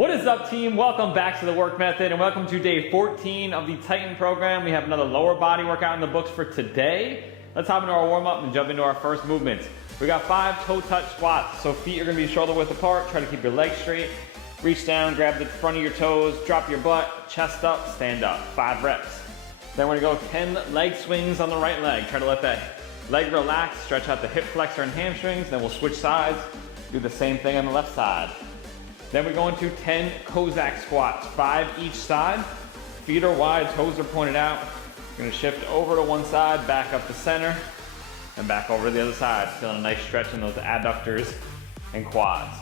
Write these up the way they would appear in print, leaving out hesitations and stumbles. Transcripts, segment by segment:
What is up, team? Welcome back to the work method and welcome to day 14 of the Titan program. We have another lower body workout in the books for today. Let's hop into our warm up and jump into our first movement. We got 5 toe touch squats. So feet are gonna be shoulder width apart. Try to keep your legs straight. Reach down, grab the front of your toes, drop your butt, chest up, stand up. 5 reps. Then we're gonna go 10 leg swings on the right leg. Try to let that leg relax, stretch out the hip flexor and hamstrings. Then we'll switch sides, do the same thing on the left side. Then we go into 10 Cossack squats, 5 each side. Feet are wide, toes are pointed out. You're gonna shift over to one side, back up to center, and back over to the other side. Feeling a nice stretch in those adductors and quads.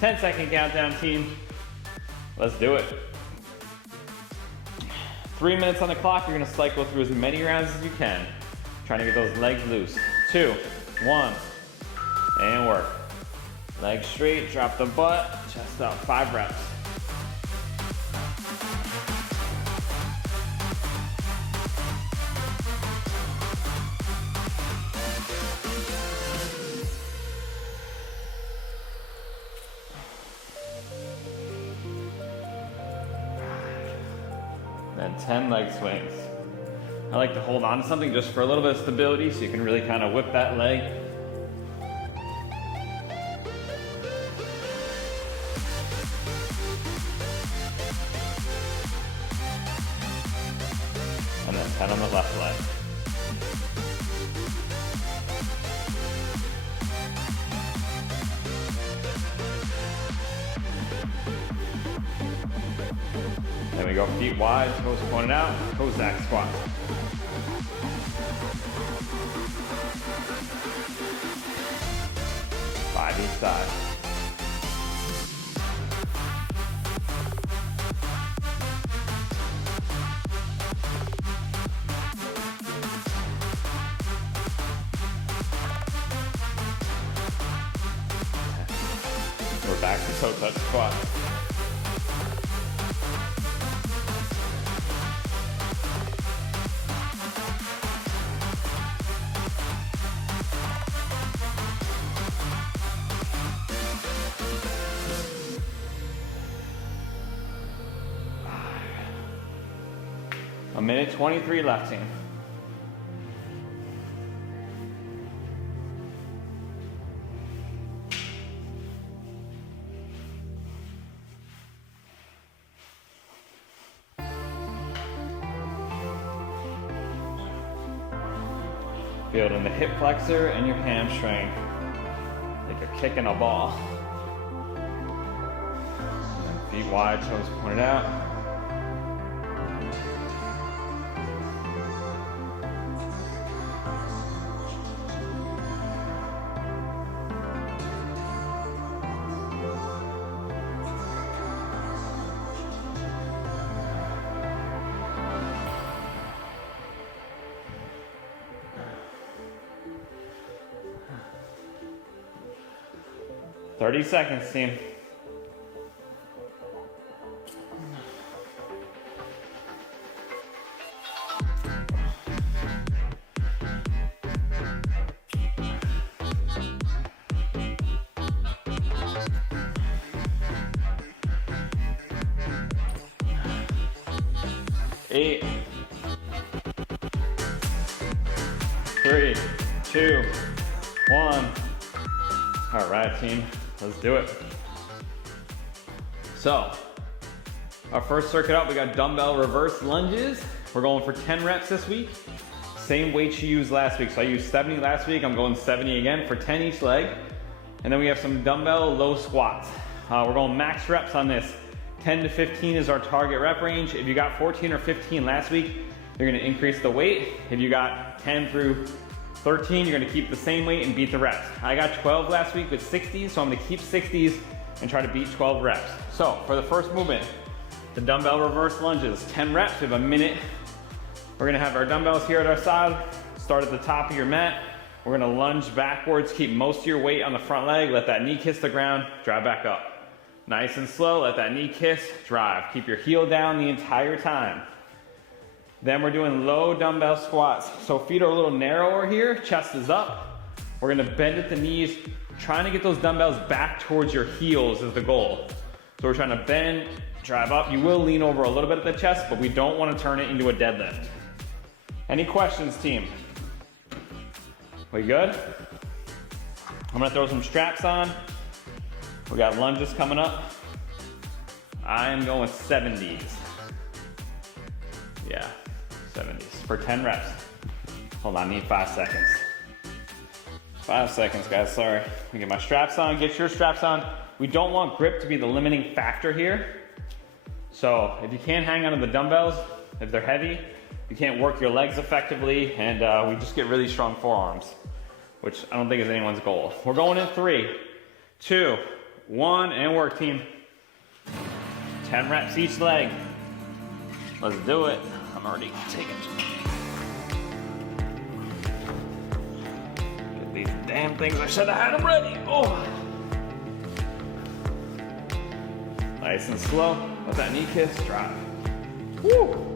10-second countdown, team. Let's do it. 3 minutes on the clock. You're gonna cycle through as many rounds as you can. Trying to get those legs loose. 2, 1, and work. Legs straight, drop the butt, chest up, 5 reps. Then 10 leg swings. I like to hold on to something just for a little bit of stability so you can really kind of whip that leg. And then 10 on the left leg. Then we go feet wide, toes pointed out, Cossack squat. Five each side. We're back to toe touch squat. A minute 23 left, team. Feel it in the hip flexor and your hamstring, like you're kicking a ball. And then feet wide, toes pointed out. Thirty seconds, team. Eight, 3, 2, 1. All right, team. Let's do it. So, our first circuit up, we got dumbbell reverse lunges. We're going for 10 reps this week. Same weights you used last week. So I used 70 last week. I'm going 70 again for 10 each leg. And then we have some dumbbell low squats. We're going max reps on this. 10 to 15 is our target rep range. If you got 14 or 15 last week, you're gonna increase the weight. If you got 10 through 13, you're gonna keep the same weight and beat the reps. I got 12 last week with 60s, so I'm gonna keep 60s and try to beat 12 reps. So for the first movement, the dumbbell reverse lunges, 10 reps, we have a minute. We're gonna have our dumbbells here at our side, start at the top of your mat. We're gonna lunge backwards, keep most of your weight on the front leg, let that knee kiss the ground, drive back up. Nice and slow, let that knee kiss, drive. Keep your heel down the entire time. Then we're doing low dumbbell squats. So feet are a little narrower here, chest is up. We're gonna bend at the knees, trying to get those dumbbells back towards your heels is the goal. So we're trying to bend, drive up. You will lean over a little bit at the chest, but we don't want to turn it into a deadlift. Any questions, team? We good? I'm gonna throw some straps on. We got lunges coming up. I am going 70s. Yeah, 70s for 10 reps. Hold on, I need 5 seconds. 5 seconds, guys, sorry. Let me get my straps on, get your straps on. We don't want grip to be the limiting factor here. So if you can't hang onto the dumbbells, if they're heavy, you can't work your legs effectively, and we just get really strong forearms, which I don't think is anyone's goal. We're going in 3, 2, 1, and work, team. 10 reps each leg. Let's do it. I'm already taking. Get these damn things. I should have had them ready. Oh. Nice and slow. Let that knee kiss drop. Woo.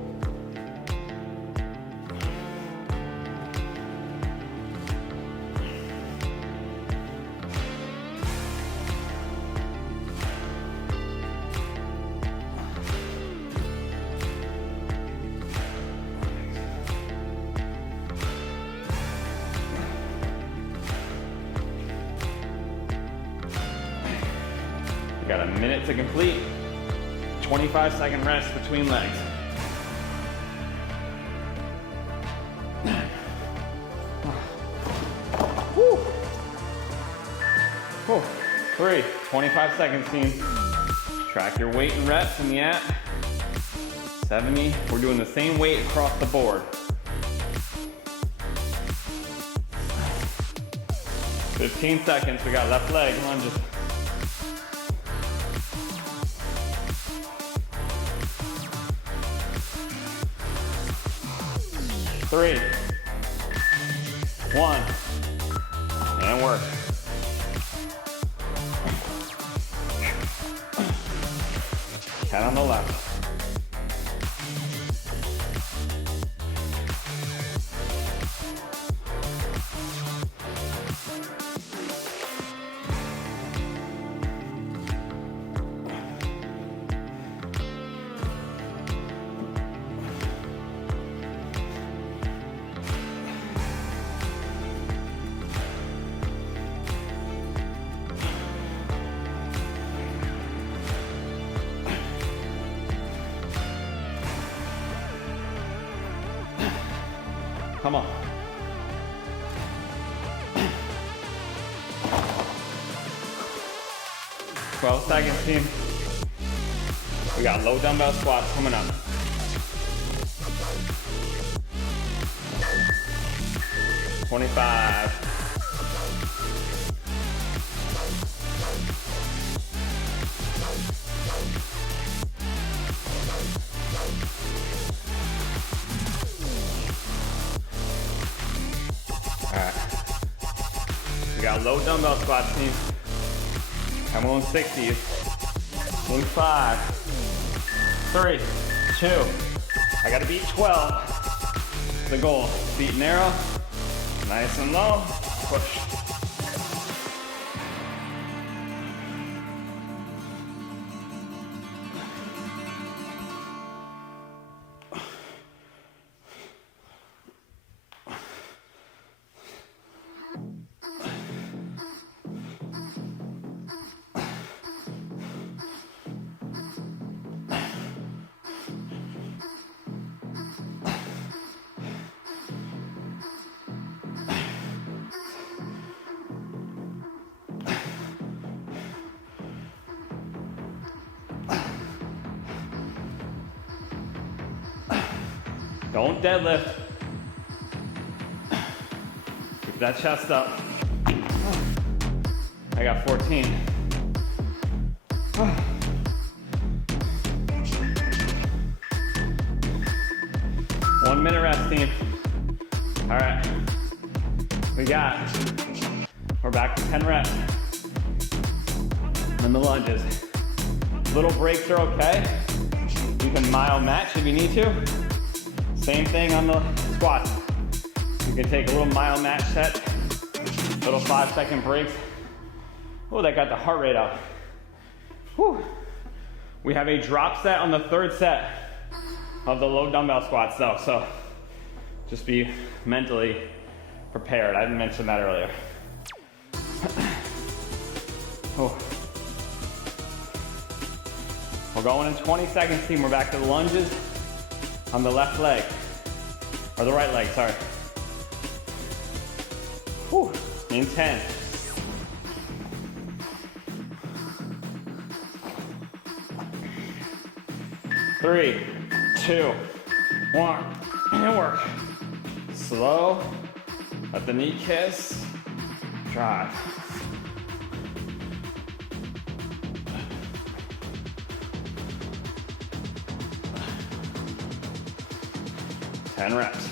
We got a minute to complete. 25-second rest between legs. Woo. Woo. 3, 25 seconds, team. Track your weight and reps in the app. 70. We're doing the same weight across the board. 15 seconds. We got left leg lunges. 3, 1, and work. Cat on the left. Come on. Twelve seconds, team. We got low dumbbell squats coming up. 25. We got low dumbbell squats, team. I'm going 60s. 5, 3, 2. I gotta beat 12. The goal. Feet narrow. Nice and low. Push. Don't deadlift. Keep that chest up. I got 14. 1 minute rest, team. All right. We're back to 10 reps. And the lunges. Little breaks are okay. You can mile match if you need to. Same thing on the squats. You can take a little mile match set, little 5-second breaks. Oh, that got the heart rate up. Whew. We have a drop set on the third set of the low dumbbell squats though, so just be mentally prepared. I didn't mention that earlier. Oh. We're going in 20 seconds, team. We're back to the lunges on the left leg, or the right leg, sorry. Whew. In 10. 3, 2, 1, and work. Slow, let the knee kiss, drive. Ten reps.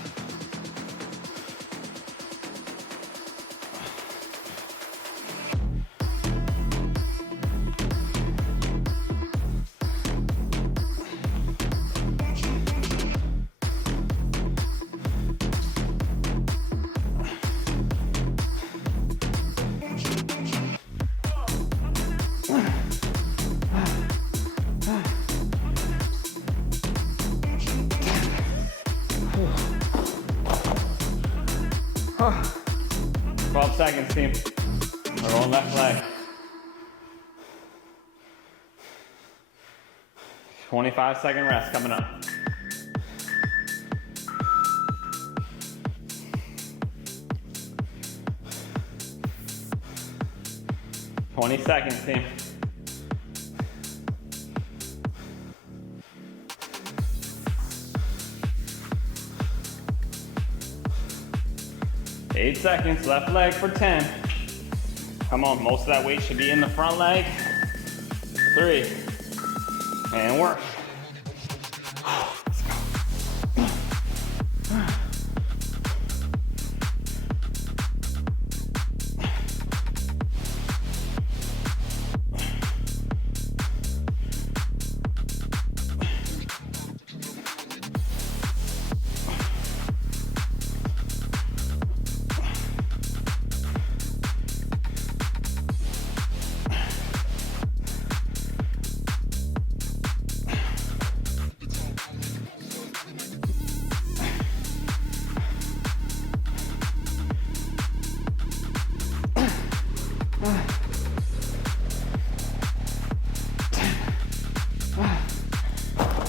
Oh. 12 seconds, team. We're going left leg. 25-second rest coming up. Twenty seconds, team. Eight seconds, left leg for 10. Come on, most of that weight should be in the front leg. 3, and work. Let's go.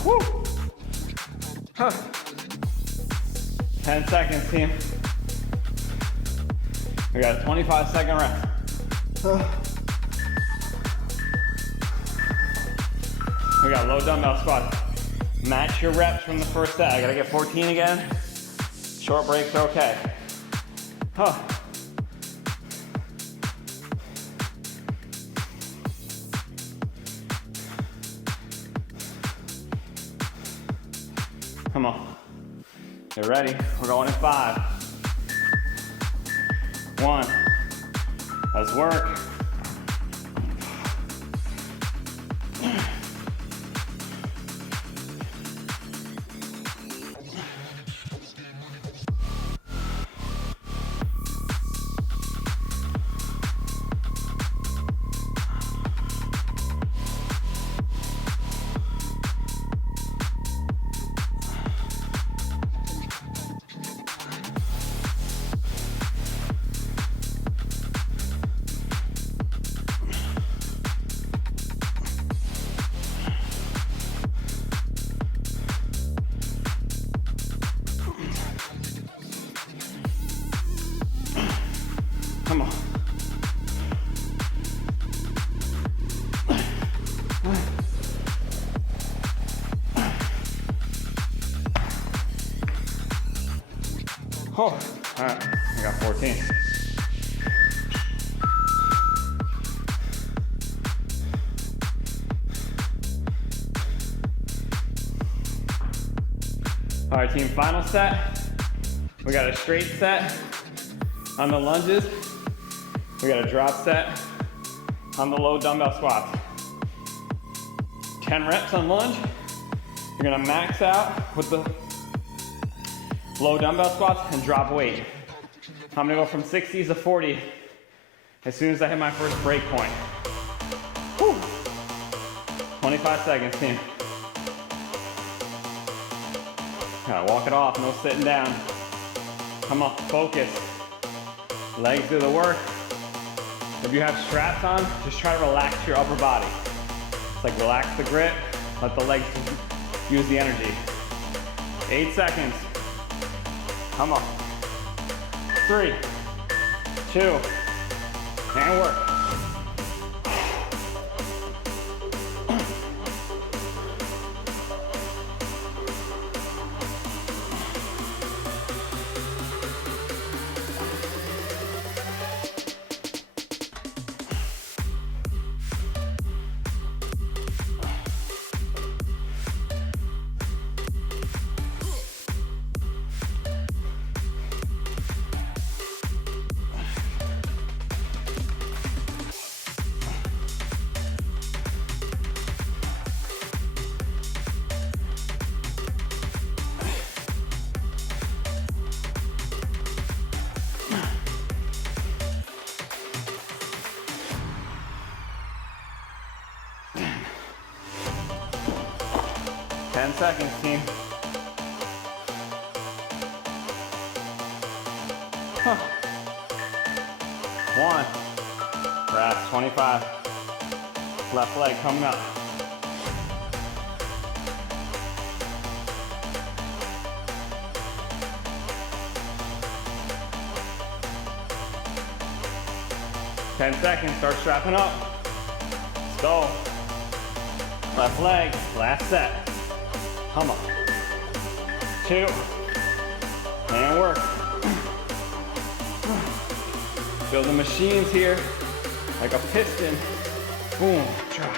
Woo. 10 seconds, team. We got a 25-second rest. We got low dumbbell squats. Match your reps from the first set. I gotta get 14 again. Short breaks are okay. Come on. Get ready. We're going in 5, 1. Let's work. Come on. Oh, all right, I got 14. All right, team, final set. We got a straight set on the lunges. We got a drop set on the low dumbbell squats. 10 reps on lunge. You're gonna max out with the low dumbbell squats and drop weight. I'm gonna go from 60s to 40 as soon as I hit my first break point. Whew. 20 25 seconds, team. Gotta walk it off, no sitting down. Come on, focus. Legs do the work. If you have straps on, just try to relax your upper body. It's like relax the grip, let the legs use the energy. 8 seconds. Come on. 3, 2, and work. 10 seconds, team. Huh. 1. Rest, 25. Left leg coming up. Ten seconds, start strapping up. Let's go. Left leg, last set. Come on. 2, and work. Feel the machines here, like a piston. Boom, drop.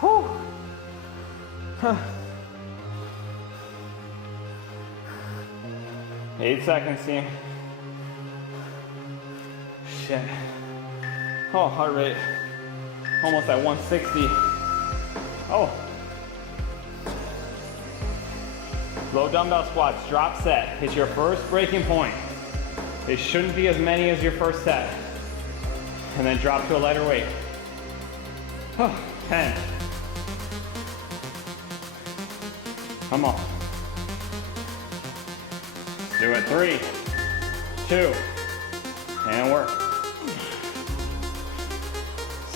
Whew. 8 seconds, team. Shit. Oh, heart rate almost at 160. Oh. Low dumbbell squats, drop set. It's your first breaking point. It shouldn't be as many as your first set. And then drop to a lighter weight. 10. Come on. Do it. 3, 2, and work.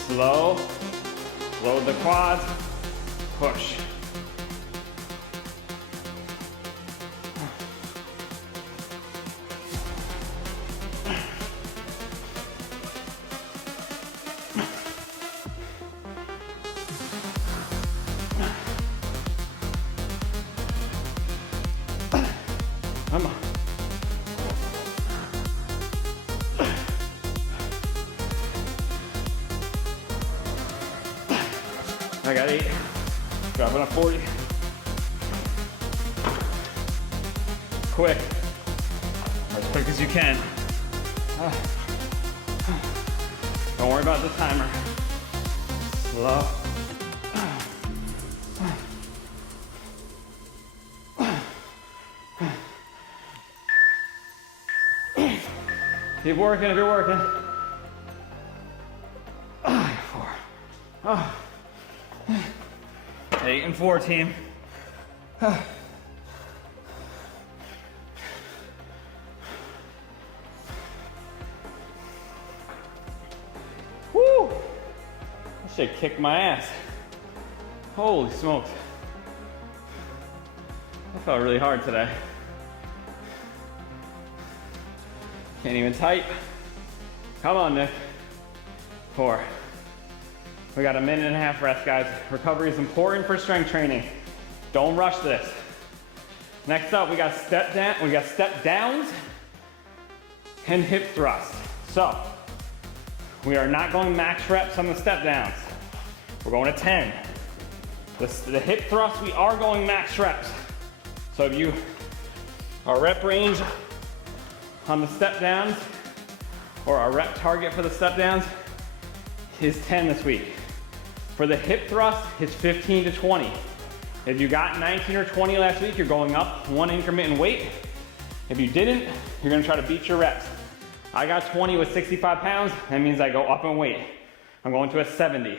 Slow. Load the quads. Push. Come on. I got 8. Dropping up 40. Quick. As quick as you can. Don't worry about the timer. Slow. Keep working if you're working. 4. 8 and 4, team. Woo! That shit kicked my ass. Holy smokes. That felt really hard today. Can't even type. Come on, Nick. 4. We got a 1.5 minute rest, guys. Recovery is important for strength training. Don't rush this. Next up, we got step downs and hip thrust. So, we are not going max reps on the step downs. We're going to 10. The hip thrust, we are going max reps. So if our rep range on the step downs, or our rep target for the step downs is 10 this week. For the hip thrust, it's 15 to 20. If you got 19 or 20 last week, you're going up one increment in weight. If you didn't, you're gonna try to beat your reps. I got 20 with 65 pounds, that means I go up in weight. I'm going to a 70.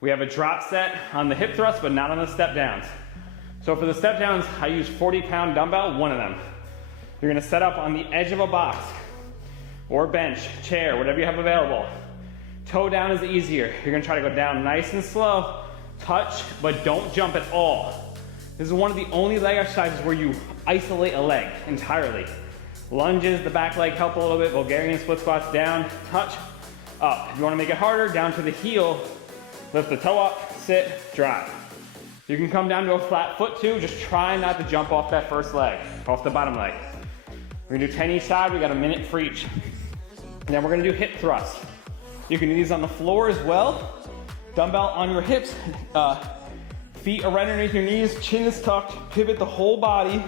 We have a drop set on the hip thrust, but not on the step downs. So for the step downs, I use 40-pound dumbbell, one of them. You're gonna set up on the edge of a box, or bench, chair, whatever you have available. Toe down is easier. You're gonna try to go down nice and slow, touch, but don't jump at all. This is one of the only leg exercises where you isolate a leg entirely. Lunges, the back leg help a little bit. Bulgarian split squats, down, touch, up. If you wanna make it harder, down to the heel, lift the toe up, sit, drive. You can come down to a flat foot too, just try not to jump off that first leg, off the bottom leg. We're gonna do 10 each side, we got a minute for each. And then we're gonna do hip thrusts. You can do these on the floor as well. Dumbbell on your hips, feet are right underneath your knees, chin is tucked, pivot the whole body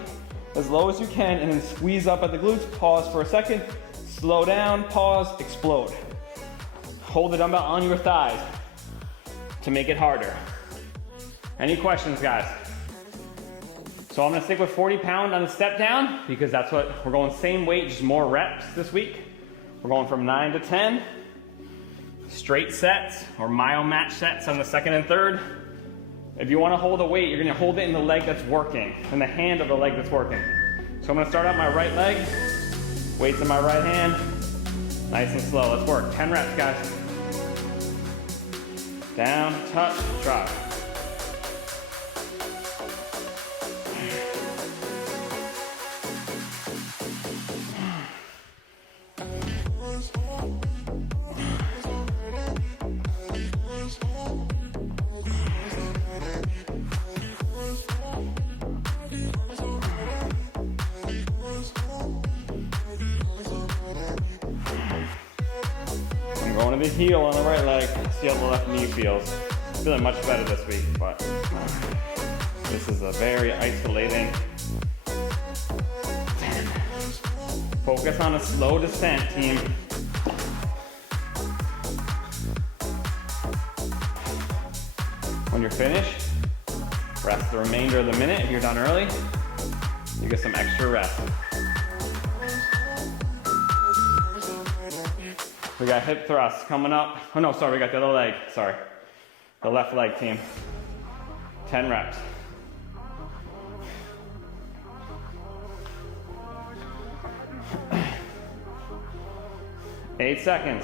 as low as you can, and then squeeze up at the glutes, pause for a second, slow down, pause, explode. Hold the dumbbell on your thighs to make it harder. Any questions, guys? So I'm gonna stick with 40-pound on the step down because that's what we're going, same weight, just more reps this week. We're going from 9 to 10. Straight sets or mile match sets on the second and third. If you wanna hold a weight, you're gonna hold it in the leg that's working, in the hand of the leg that's working. So I'm gonna start out my right leg, weights in my right hand, nice and slow. Let's work, 10 reps, guys. Down, touch, drop. Going to the heel on the right leg, see how the left knee feels. Feeling much better this week, but this is a very isolating 10. Focus on a slow descent, team. When you're finished, rest the remainder of the minute. If you're done early, you get some extra rest. We got hip thrusts coming up. Oh no, sorry, we got the other leg, sorry. The left leg, team. 10 reps. Eight seconds.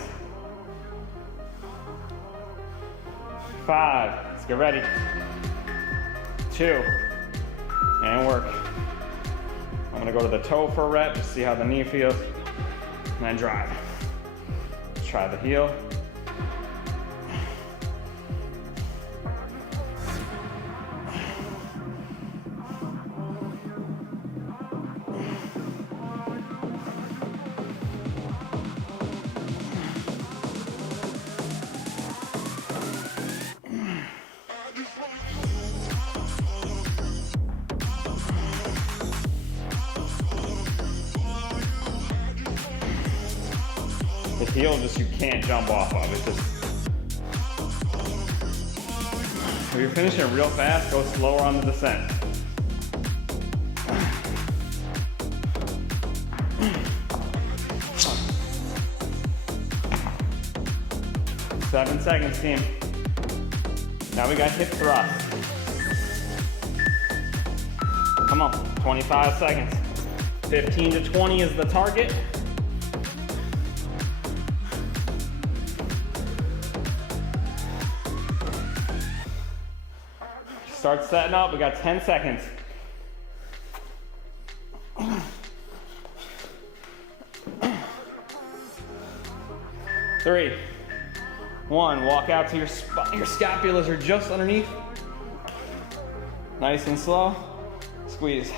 5, let's get ready. 2, and work. I'm gonna go to the toe for a rep, see how the knee feels, and then drive. Try the heel. The heel just you can't jump off of. It's just, if you're finishing real fast, go slower on the descent. Seven seconds, team. Now we got hip thrust. Come on, 25 seconds. 15 to 20 is the target. Start setting up, we got 10 seconds. 3, 1, walk out to your spot. Your scapulas are just underneath. Nice and slow, squeeze.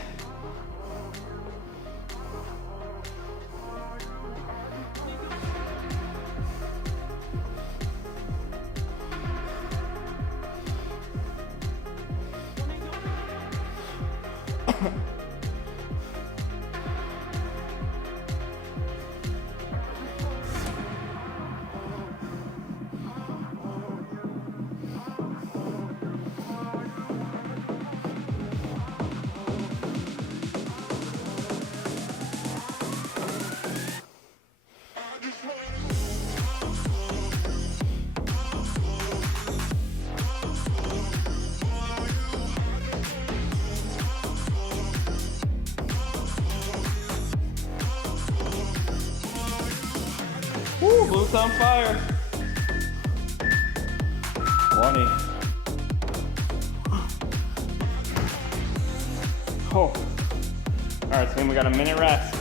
Woo, glutes on fire. 20. Oh. All right, so we got a minute rest.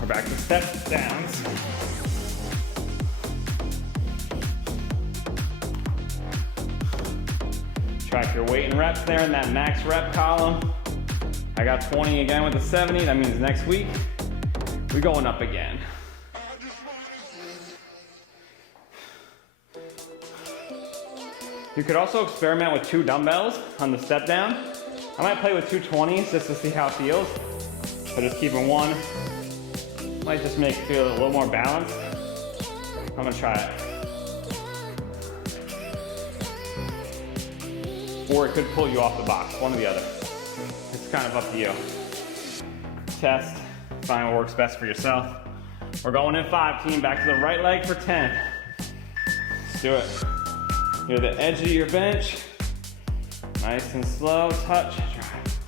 We're back to step downs. Track your weight and reps there in that max rep column. I got 20 again with the 70. That means next week, we're going up again. You could also experiment with 2 dumbbells on the step down. I might play with 2 20s just to see how it feels. But just keeping one might just make it feel a little more balanced. I'm gonna try it. Or it could pull you off the box, one or the other. It's kind of up to you. Test, find what works best for yourself. We're going in 5, team. Back to the right leg for 10. Let's do it. You're the edge of your bench. Nice and slow, touch, drive.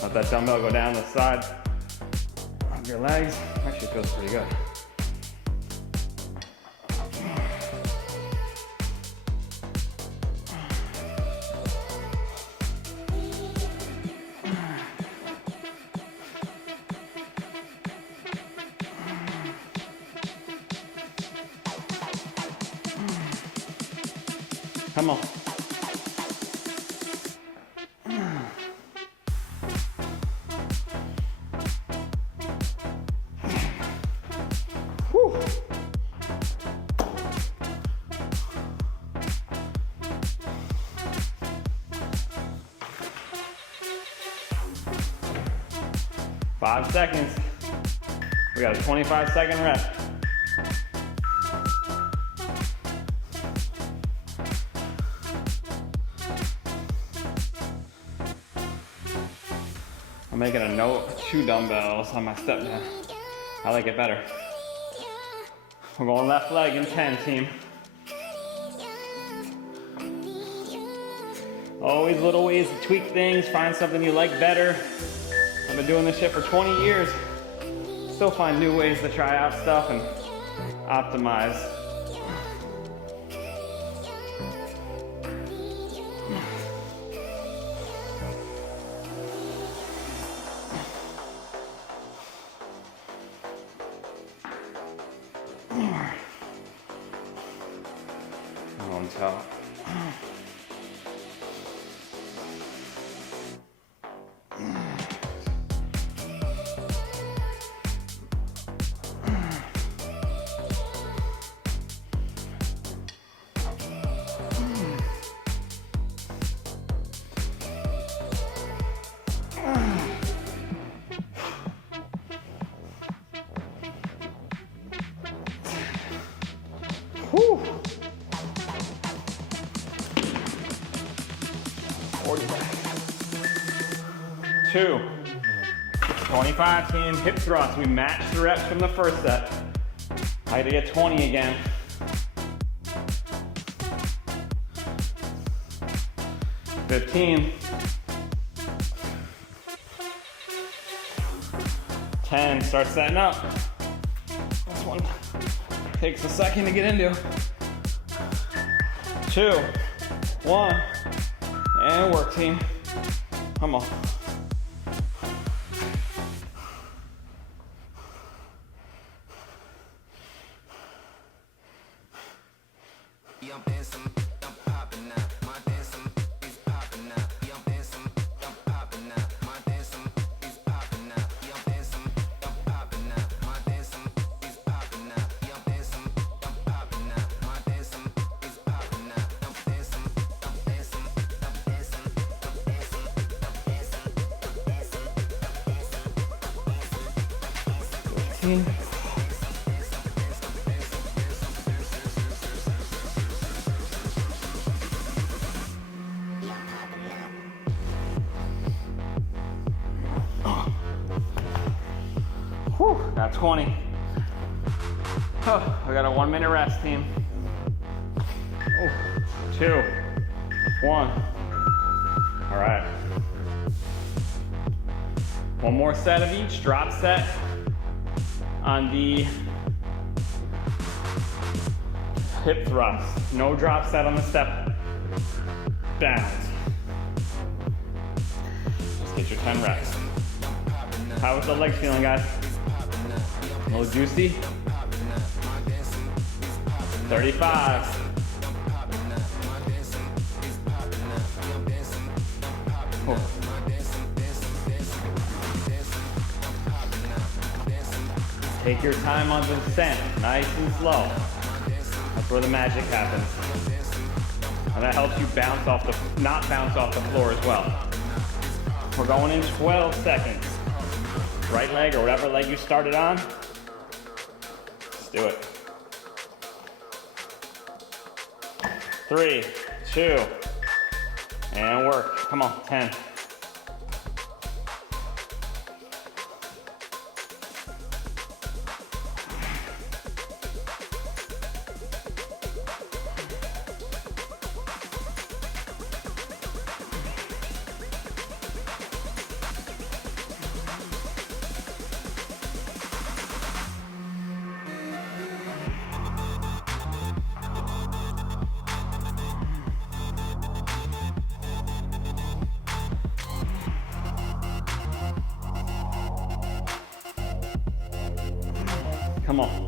Let that dumbbell go down the side of your legs. Actually feels pretty good. Come on. Whew. Five seconds. We got a 25-second rep. I'm making a note, 2 dumbbells on my step down. I like it better. We're going left leg in 10, team. Always little ways to tweak things, find something you like better. I've been doing this shit for 20 years. Still find new ways to try out stuff and optimize. On top. Whew. 2, 25, team, hip thrusts. We match the reps from the first set. I had to get 20 again. $15. 10, start setting up. This one takes a second to get into. 2, 1, and work, team. Come on. 16. Whew, got 20. Oh, we got a 1 minute rest, team. Oh, 2, 1. All right. One more set of each, drop set on the hip thrust. No drop set on the step downs. Just get your 10 reps. How was the legs feeling, guys? A little juicy? 35. Oh. Take your time on the descent, nice and slow. That's where the magic happens. And that helps you bounce off the, not bounce off the floor as well. We're going in 12 seconds. Right leg or whatever leg you started on. Let's do it. 3, 2, and work. Come on, 10. Come on.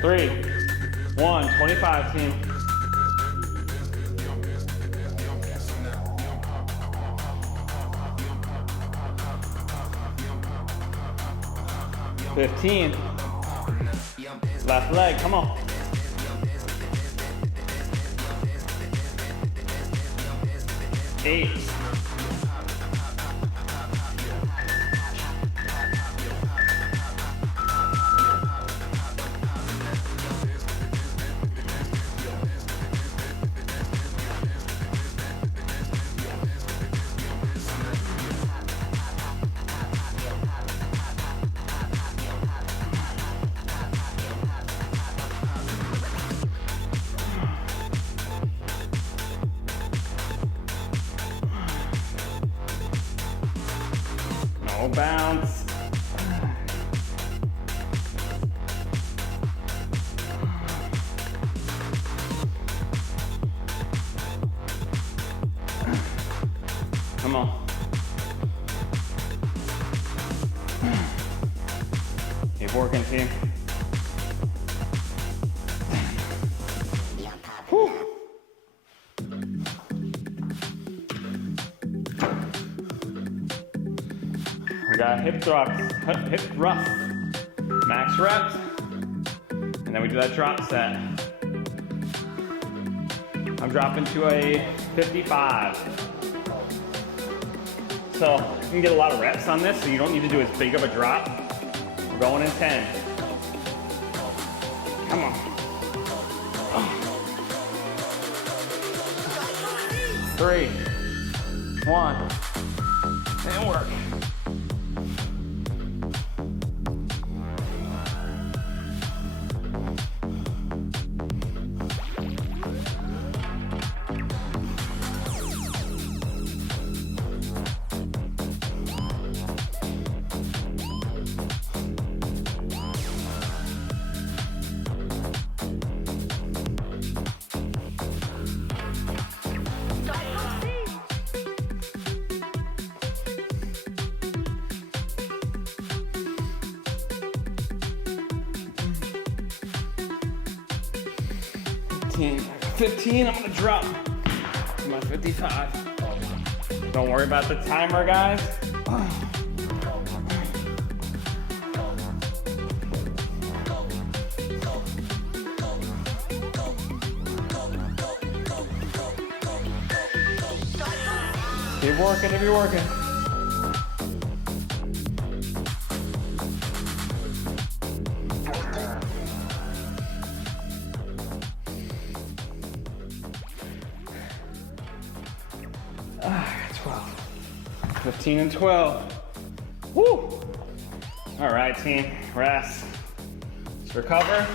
Three, 1, 25, team. 15. Left leg, come on. 8. No bounce. Come on. Keep working, team. Whew. We got hip thrust, max reps, and then we do that drop set. I'm dropping to a 55. So you can get a lot of reps on this, so you don't need to do as big of a drop. We're going in 10. Come on. 3, 1, and work. I got 15, I'm gonna drop to my 55. Don't worry about the timer, guys. Keep working if you're working. Ah, 12. 15 and 12. Woo! All right, team, rest. Let's recover.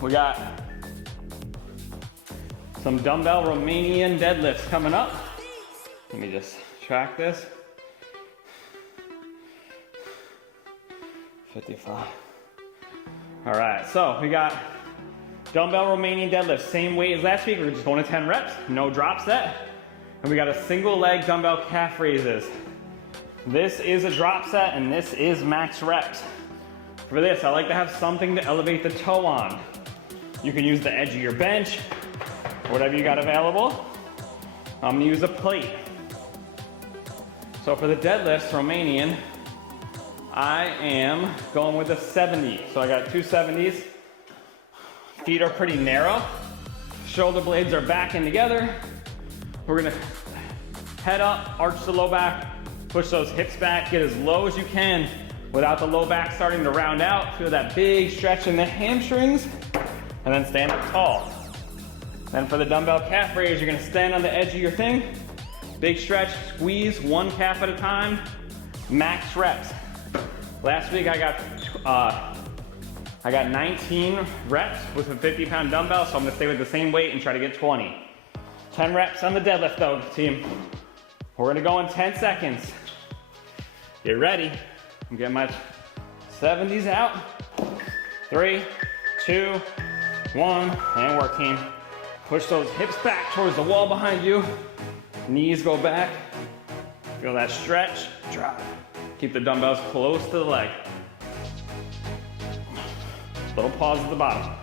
We got some dumbbell Romanian deadlifts coming up. Let me just track this. 55. All right, so we got dumbbell Romanian deadlifts, same weight as last week. We're just going to 10 reps, no drop set. And we got a single leg dumbbell calf raises. This is a drop set and this is max reps. For this, I like to have something to elevate the toe on. You can use the edge of your bench, whatever you got available. I'm gonna use a plate. So for the deadlifts, Romanian, I am going with a 70. So I got two 70s. Feet are pretty narrow. Shoulder blades are back in together. We're gonna head up, arch the low back, push those hips back, get as low as you can without the low back starting to round out. Feel that big stretch in the hamstrings, and then stand up tall. Then for the dumbbell calf raise, you're gonna stand on the edge of your thing, big stretch, squeeze one calf at a time, max reps. Last week I got 19 reps with a 50-pound dumbbell, so I'm gonna stay with the same weight and try to get 20. 10 reps on the deadlift though, team. We're gonna go in 10 seconds. Get ready. I'm getting my 70s out. 3, 2, 1, and work, team. Push those hips back towards the wall behind you. Knees go back. Feel that stretch, drop. Keep the dumbbells close to the leg. Little pause at the bottom.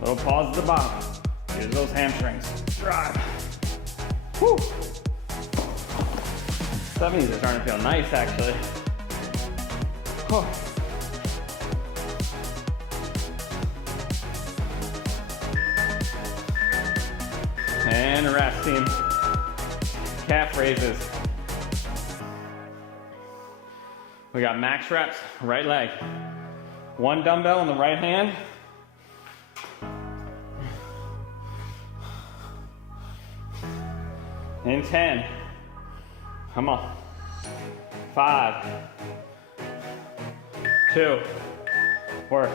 Little pause at the bottom. Use those hamstrings. Drive. Woo. 70s are starting to feel nice, actually. Whew. And rest, team. Calf raises. We got max reps, right leg. One dumbbell in the right hand. In 10. Come on. 5. 2. Work.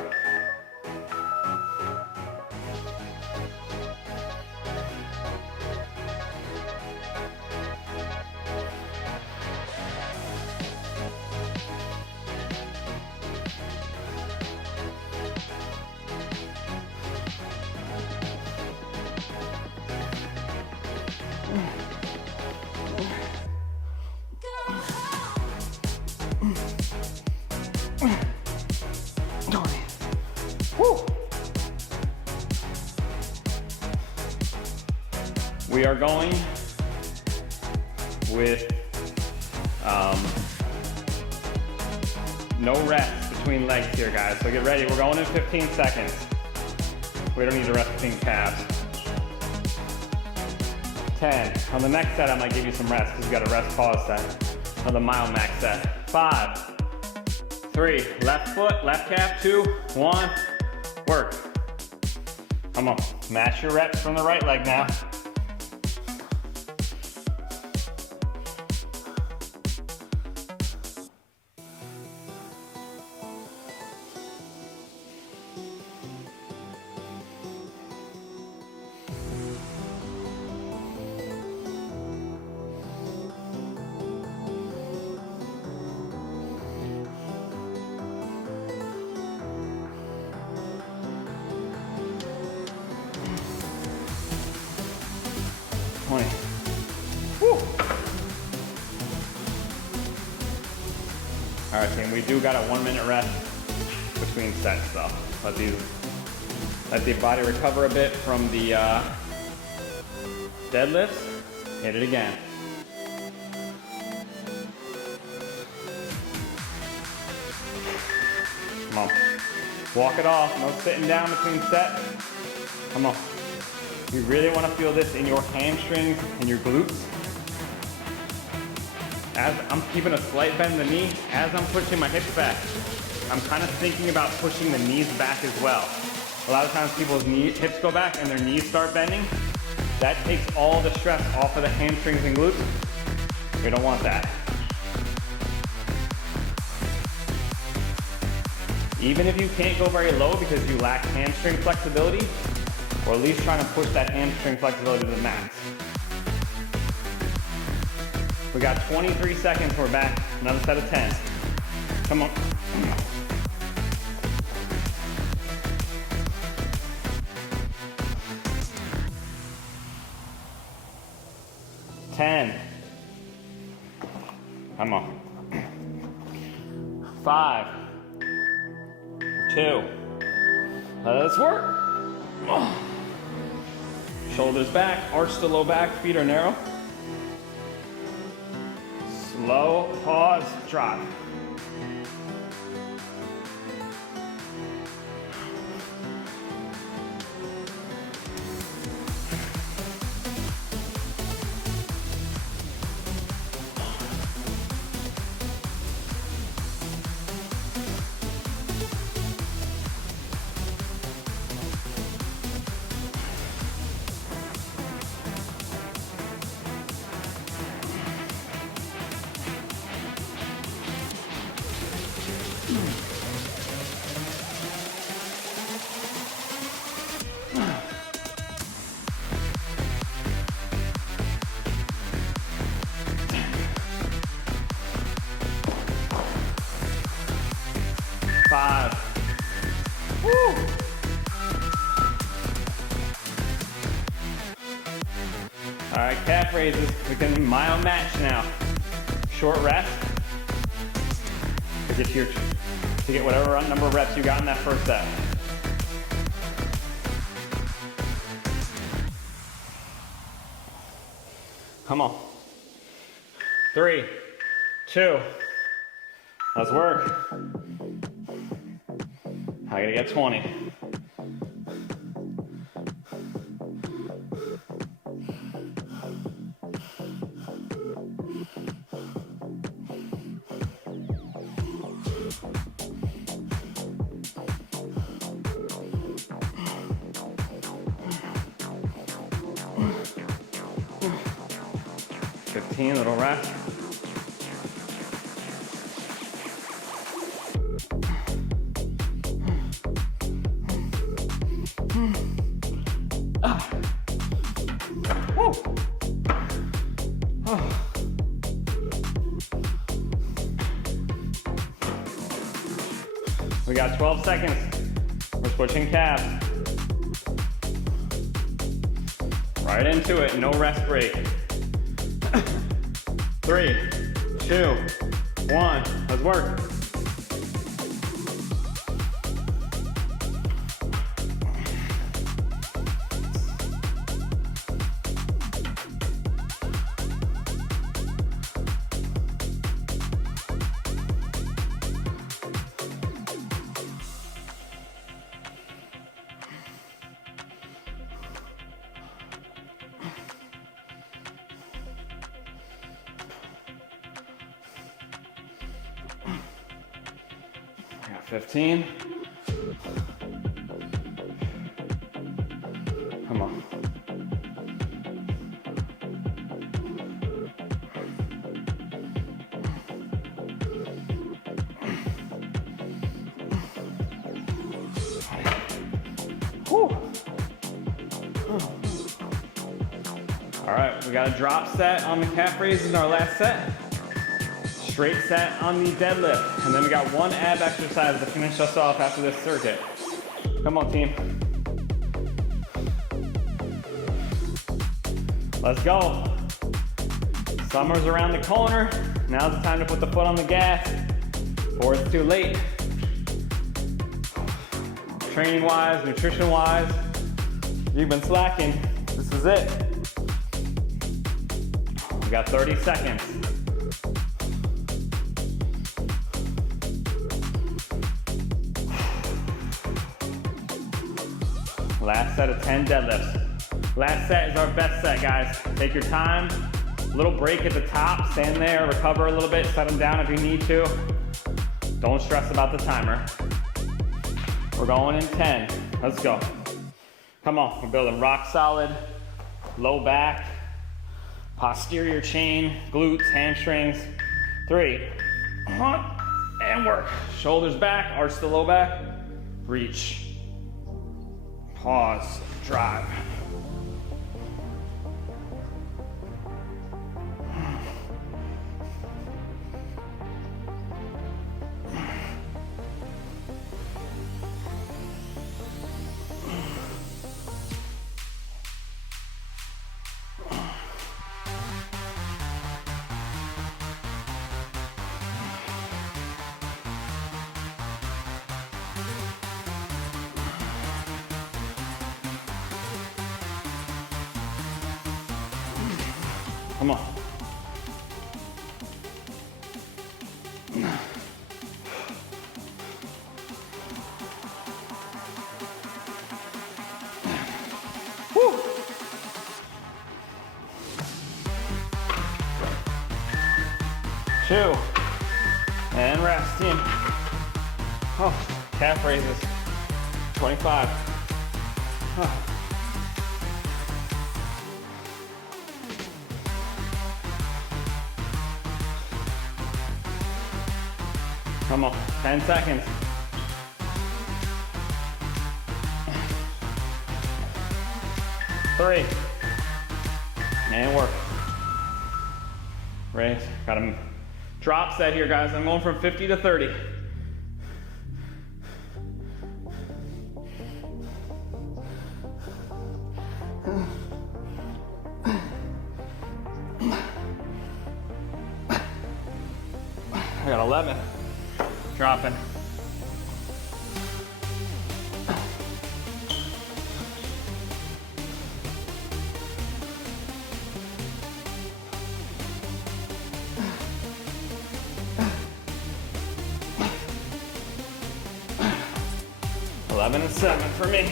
Woo. We are going with no rest between legs here, guys. So get ready. We're going in 15 seconds. We don't need to rest between calves. 10. On the next set, I might give you some rest because we got a rest pause set. On the mile max set. 5, 3, left foot, left calf, 2, 1, work. Come on, match your reps from the right leg now. 20. Woo. All right, team, we do got a 1 minute rest between sets though. Let the body recover a bit from the deadlifts. Hit it again. Come on. Walk it off. No sitting down between sets. Come on. You really want to feel this in your hamstrings and your glutes. As I'm keeping a slight bend in the knee, as I'm pushing my hips back, I'm kind of thinking about pushing the knees back as well. A lot of times people's hips go back and their knees start bending. That takes all the stress off of the hamstrings and glutes. We don't want that. Even if you can't go very low because you lack hamstring flexibility, or at least trying to push that hamstring flexibility to the max. We got 23 seconds, we're back. Another set of 10. Come on. Come on. 5, 2, let's work. Shoulders back, arch the low back, feet are narrow. Slow, pause, drop. All right, calf raises. We can mile match now. Short rest to get whatever number of reps you got in that first set. Come on. 3, 2, let's work. I gotta get 20. Little rest. We got 12 seconds. We're switching calves. Right into it, no rest break. 3, 2, 1, let's work. I got 15. Come on. Whew. All right, we got a drop set on the calf raises in our last set. Straight set on the deadlift. And then we got one ab exercise to finish us off after this circuit. Come on, team. Let's go. Summer's around the corner. Now's the time to put the foot on the gas before it's too late. Training wise, nutrition wise, if you've been slacking, this is it. We got 30 seconds. Last set of 10 deadlifts. Last set is our best set, guys. Take your time. Little break at the top. Stand there, recover a little bit, set them down if you need to. Don't stress about the timer. We're going in 10. Let's go. Come on, we're building rock solid, low back, posterior chain, glutes, hamstrings. 3, and work. Shoulders back, arch the low back, reach. Pause, drive. Come on. Woo. Two. And rest, team. Oh, calf raises. 25. Oh. Come on, 10 seconds. Three. And work. Raise. Got a drop set here, guys. I'm going from 50 to 30. I got 11. Dropping. Eleven and 7 for me.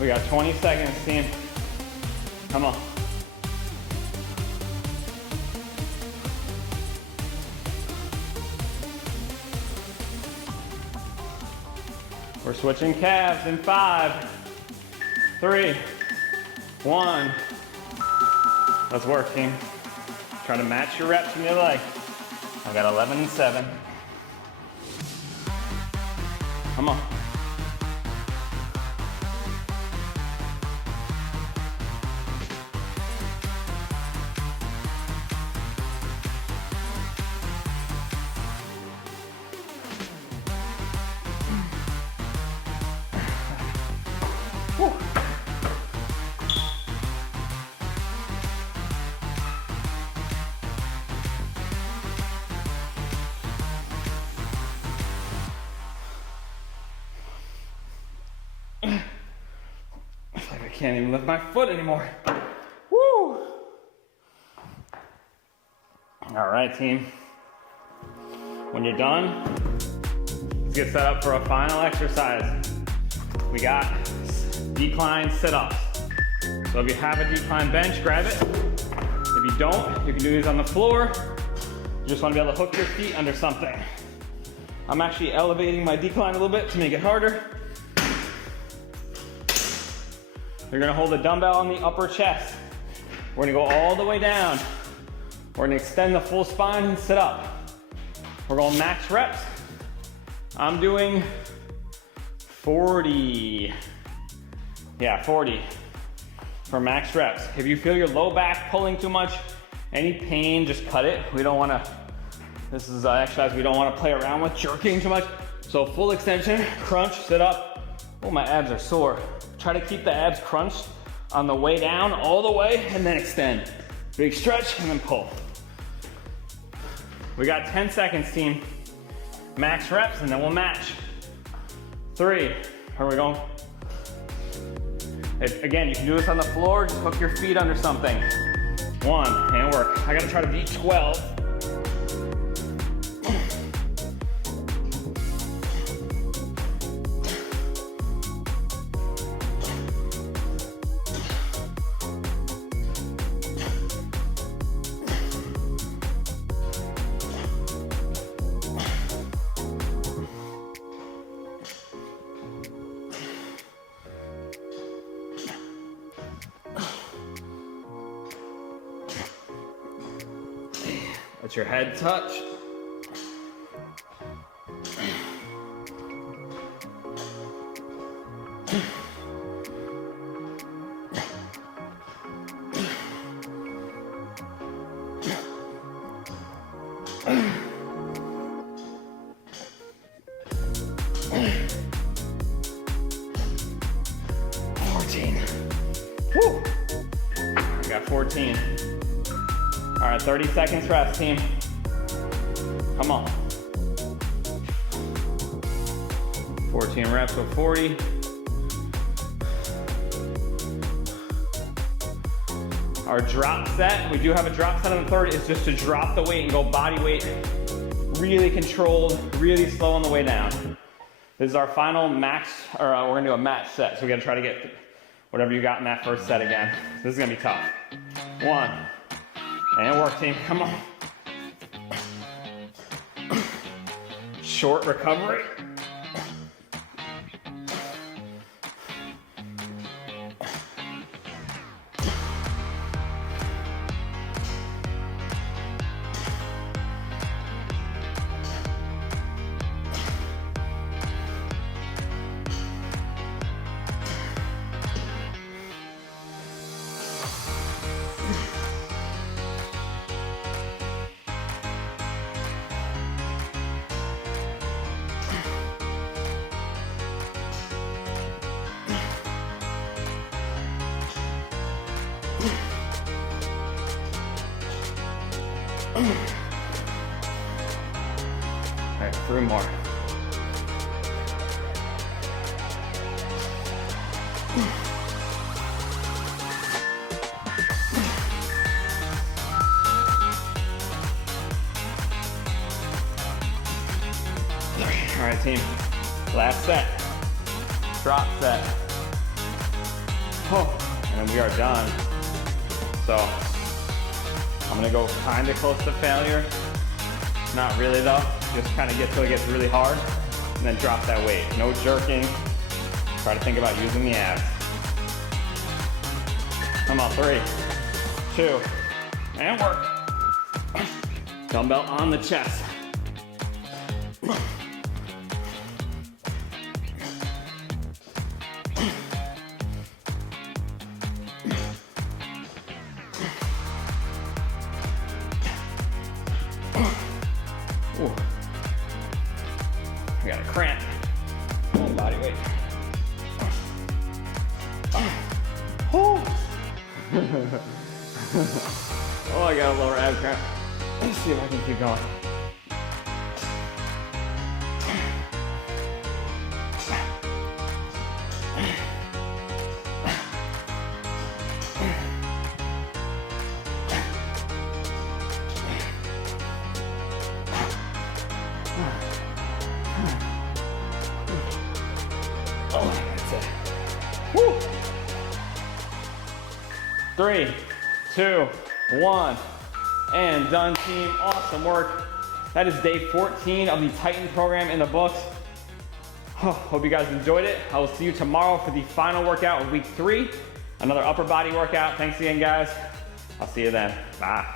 We got 20 seconds, team. Come on. We're switching calves in 5, 3, 1. Let's work, team. Try to match your reps in your leg. I got 11 and 7. Come on. Whew. I can't even lift my foot anymore. Woo! All right, team. When you're done, let's get set up for a final exercise. We got decline sit-ups. So if you have a decline bench, grab it. If you don't, you can do these on the floor. You just want to be able to hook your feet under something. I'm actually elevating my decline a little bit to make it harder. You're gonna hold the dumbbell on the upper chest. We're gonna go all the way down. We're gonna extend the full spine and sit up. We're going max reps. I'm doing 40. Yeah, 40 for max reps. If you feel your low back pulling too much, any pain, just cut it. We don't wanna, this is an exercise we don't wanna play around with, jerking too much. So full extension, crunch, sit up. Oh, my abs are sore. Try to keep the abs crunched on the way down, all the way, and then extend. Big stretch, and then pull. We got 10 seconds, team. Max reps, and then we'll match. 3, here we go. Again, you can do this on the floor, just hook your feet under something. 1, and work. I gotta try to beat 12. 'Let your head touch. Woo! I got 14. All right, 30 seconds rest, team. Come on. 14 reps with 40. Our drop set, we do have a drop set on the third. It's just to drop the weight and go body weight, really controlled, really slow on the way down. This is our final max, or we're gonna do a match set. So we gotta try to get whatever you got in that first set again. This is gonna be tough. 1, and work, team, come on. Short recovery. All right, 3 more. All right, team, last set, drop set. Oh, and we are done. So I'm gonna go kind of close to failure. Not really though, just kind of get till it gets really hard and then drop that weight. No jerking, try to think about using the abs. Come on, 3, 2, and work. Dumbbell on the chest. Ooh. I got a cramp. Body weight. Oh, I got a lower ab cramp. Let's see if I can keep going. Oh, that's it. Woo! 3, 2, 1, and done, team. Awesome work. That is day 14 of the Titan program in the books. Hope you guys enjoyed it. I will see you tomorrow for the final workout of week 3, another upper body workout. Thanks again, guys. I'll see you then. Bye.